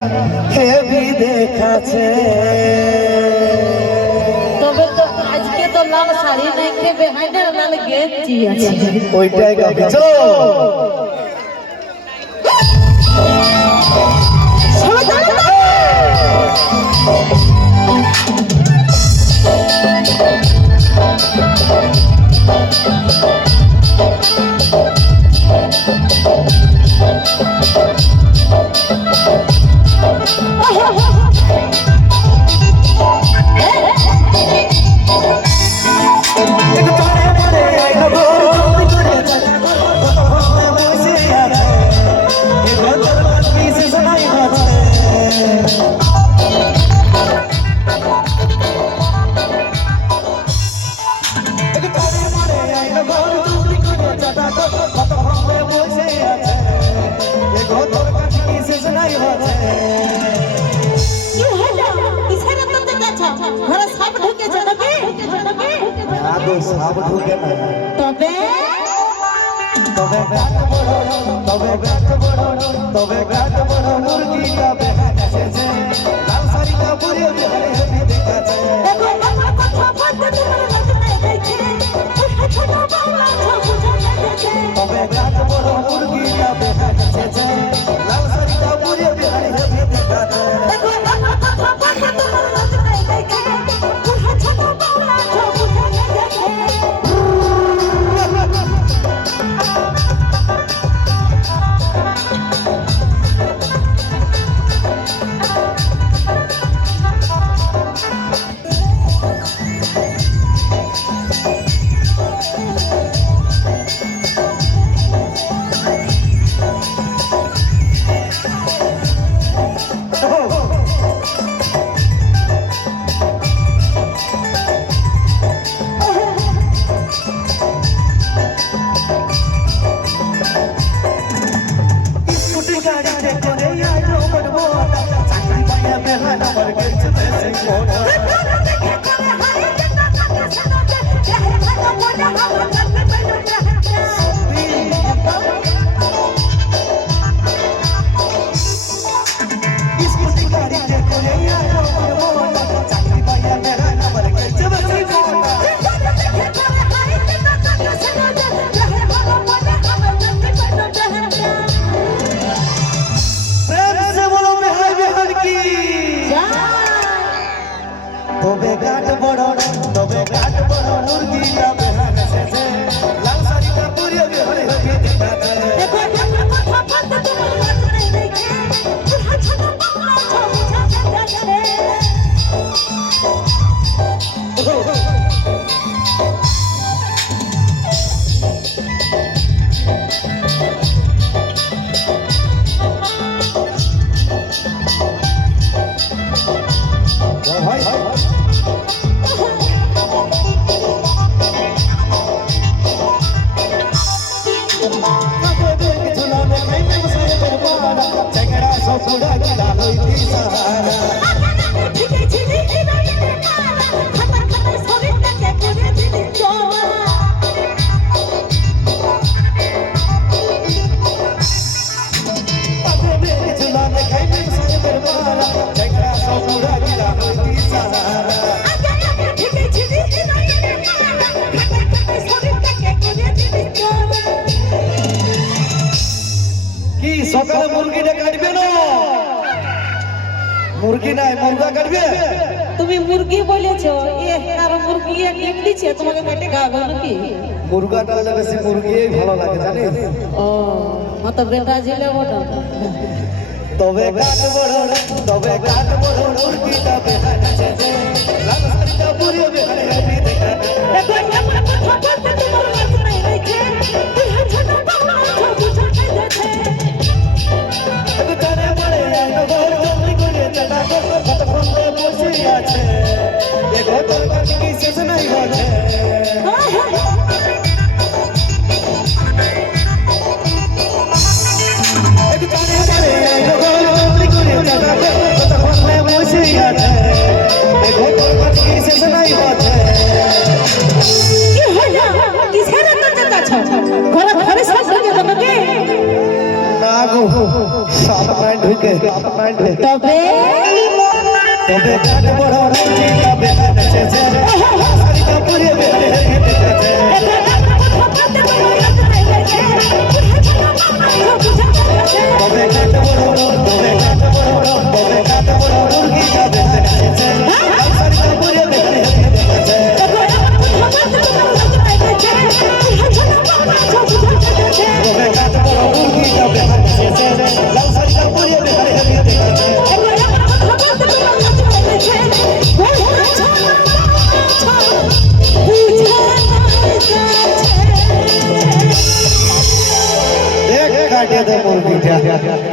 heavy দেখাচ্ছে তবে তো আজকে তো লাল শাড়ি নাই কে বেহাইনা লাল গেঞ্জি আছে ওইটাই গাবে চলো সাপ ঢুকে না তবে তবে গাছ বড় তবে গাছ বড় মুরগিটা বেহান এসেছে লাল শাড়িটা পরে বেহান হেভি দেখাচ্ছে দেখো আমার কথা বলতে তোমার লাগবে দেখে ছোট বাংলা বুঝা যাচ্ছে তবে গাছ বড় মুরগিটা বেহান এসেছে লাল শাড়িটা পরে বেহান হেভি দেখাচ্ছে দেখো আমার কথা বলতে তোমার লাগবে দেখে ছোট বাংলা বুঝা যাচ্ছে তবে গাছ বড় মুরগিটা বেহান এসেছে লাল শাড়িটা পরে বেহান হেভি দেখাচ্ছে দেখো আমার কথা বলতে তোমার লাগবে দেখে ছোট বাংলা বুঝা যাচ্ছে কি সকালে মুরগিটা কাটবে না মুরগি নাই মুরগা কাটবে তুমি মুরগি বলেছো আর মুরগি ডিম দিচ্ছে তোমাকে পেটে খাবে নাকি মুরগাটা হলে বেশি মুরগিই ভালো লাগে জানিস ও মতো বেটা জিলে ওটা তবে গাছ বড় মুরগিটা বেহান এসেছে লাল শাড়িটা পরে বেহান হেভি দেখাচ্ছে দেখো আমার কথা বলতে তোমার লাগবে দেখে ছোট বাংলা বুঝা যাচ্ছে জানে বলে ঘর জমি করে চাটা কতক্ষণ বসে আছে এ ঘর কি শেষ নাই হচ্ছে সাত মাইল ঢুকে তবে তবে কাট বড় মুরগি তবে নেচেছে শাড়ি কাপড়ে বেঁধে দেখেছে তবে কাট বড় তবে কাট বড় তবে কাট বড় মুরগি তবে নেচেছে শাড়ি কাপড়ে বেঁধে দেখেছে তবে কাট বড় মুরগি তবে নেচেছে লাল শাড়ি কাপড়ে বেঁধে দেখেছে देख काटे दे मुर्गी